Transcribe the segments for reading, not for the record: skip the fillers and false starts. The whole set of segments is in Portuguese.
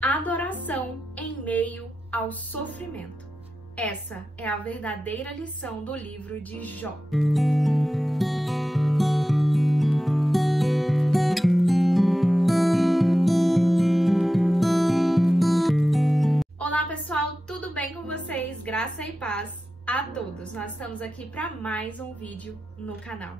Adoração em meio ao sofrimento. Essa é a verdadeira lição do livro de Jó. Olá pessoal, tudo bem com vocês? Graça e paz a todos! Nós estamos aqui para mais um vídeo no canal.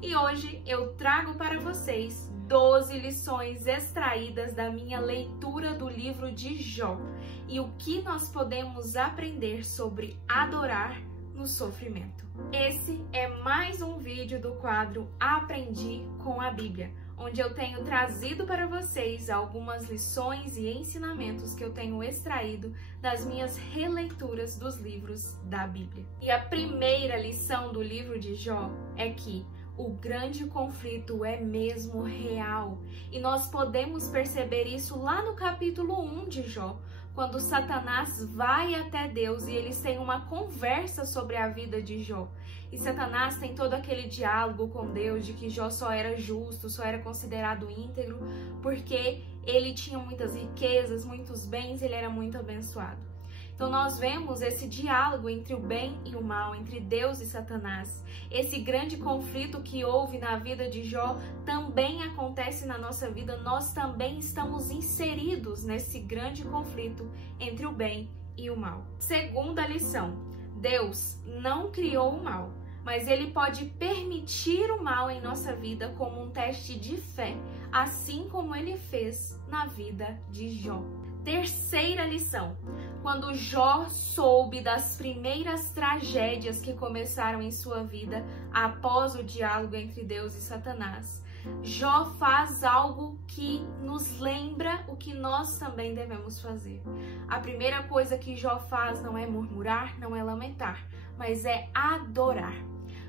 E hoje eu trago para vocês 12 lições extraídas da minha leitura do livro de Jó e o que nós podemos aprender sobre adorar no sofrimento. Esse é mais um vídeo do quadro Aprendi com a Bíblia, onde eu tenho trazido para vocês algumas lições e ensinamentos que eu tenho extraído das minhas releituras dos livros da Bíblia. E a primeira lição do livro de Jó é que o grande conflito é mesmo real. E nós podemos perceber isso lá no capítulo 1 de Jó, quando Satanás vai até Deus e eles têm uma conversa sobre a vida de Jó. E Satanás tem todo aquele diálogo com Deus de que Jó só era justo, só era considerado íntegro, porque ele tinha muitas riquezas, muitos bens, ele era muito abençoado. Então nós vemos esse diálogo entre o bem e o mal, entre Deus e Satanás. Esse grande conflito que houve na vida de Jó também acontece na nossa vida. Nós também estamos inseridos nesse grande conflito entre o bem e o mal. Segunda lição: Deus não criou o mal, mas Ele pode permitir o mal em nossa vida como um teste de fé, assim como Ele fez na vida de Jó. Terceira lição: quando Jó soube das primeiras tragédias que começaram em sua vida após o diálogo entre Deus e Satanás, Jó faz algo que nos lembra o que nós também devemos fazer. A primeira coisa que Jó faz não é murmurar, não é lamentar, mas é adorar.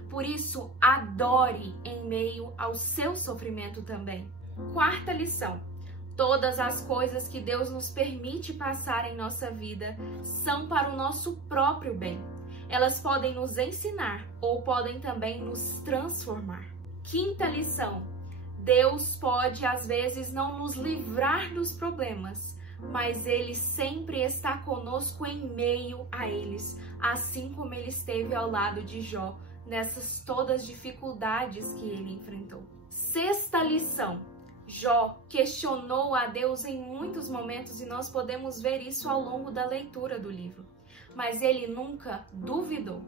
Por isso, adore em meio ao seu sofrimento também. Quarta lição: todas as coisas que Deus nos permite passar em nossa vida são para o nosso próprio bem. Elas podem nos ensinar ou podem também nos transformar. Quinta lição: Deus pode às vezes não nos livrar dos problemas, mas Ele sempre está conosco em meio a eles, assim como Ele esteve ao lado de Jó nessas todas dificuldades que ele enfrentou. Sexta lição: Jó questionou a Deus em muitos momentos e nós podemos ver isso ao longo da leitura do livro, mas ele nunca duvidou.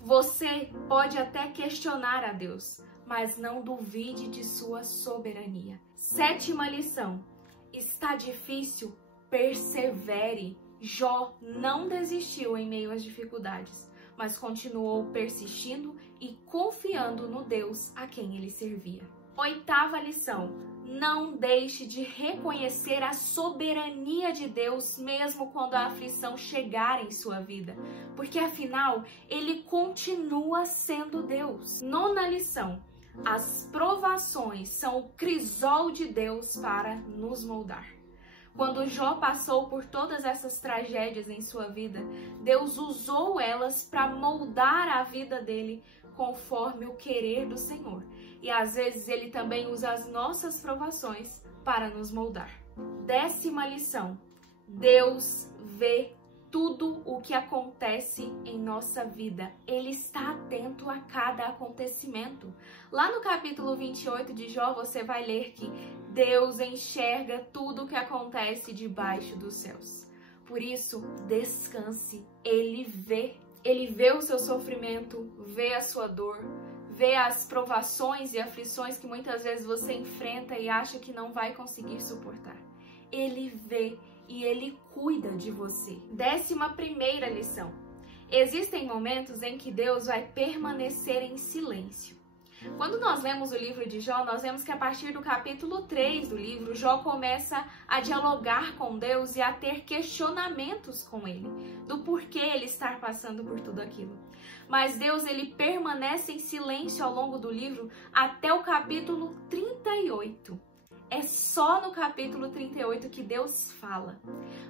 Você pode até questionar a Deus, mas não duvide de sua soberania. Sétima lição: está difícil? Persevere. Jó não desistiu em meio às dificuldades, mas continuou persistindo e confiando no Deus a quem ele servia. Oitava lição: não deixe de reconhecer a soberania de Deus mesmo quando a aflição chegar em sua vida, porque afinal Ele continua sendo Deus. Nona lição: as provações são o crisol de Deus para nos moldar. Quando Jó passou por todas essas tragédias em sua vida, Deus usou elas para moldar a vida dele conforme o querer do Senhor. E às vezes Ele também usa as nossas provações para nos moldar. Décima lição: Deus vê tudo o que acontece em nossa vida. Ele está atento a cada acontecimento. Lá no capítulo 28 de Jó, você vai ler que Deus enxerga tudo o que acontece debaixo dos céus. Por isso, descanse. Ele vê o seu sofrimento, vê a sua dor, vê as provações e aflições que muitas vezes você enfrenta e acha que não vai conseguir suportar. Ele vê e Ele cuida de você. 11ª lição: existem momentos em que Deus vai permanecer em silêncio. Quando nós lemos o livro de Jó, nós vemos que a partir do capítulo 3 do livro, Jó começa a dialogar com Deus e a ter questionamentos com Ele, do porquê ele estar passando por tudo aquilo. Mas Deus, Ele permanece em silêncio ao longo do livro até o capítulo 38. É só no capítulo 38 que Deus fala.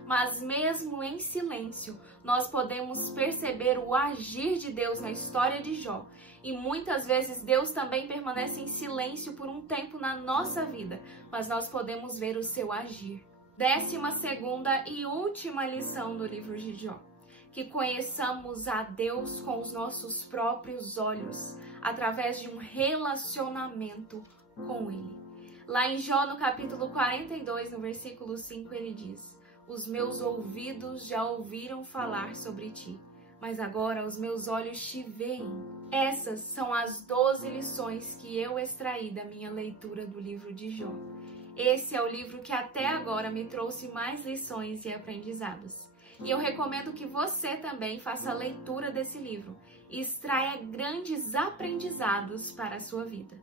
Mas mesmo em silêncio, nós podemos perceber o agir de Deus na história de Jó. E muitas vezes Deus também permanece em silêncio por um tempo na nossa vida, mas nós podemos ver o seu agir. 12ª e última lição do livro de Jó: que conheçamos a Deus com os nossos próprios olhos, através de um relacionamento com Ele. Lá em Jó, no capítulo 42, no versículo 5, ele diz: os meus ouvidos já ouviram falar sobre ti, mas agora os meus olhos te veem. Essas são as 12 lições que eu extraí da minha leitura do livro de Jó. Esse é o livro que até agora me trouxe mais lições e aprendizados. E eu recomendo que você também faça a leitura desse livro e extraia grandes aprendizados para a sua vida.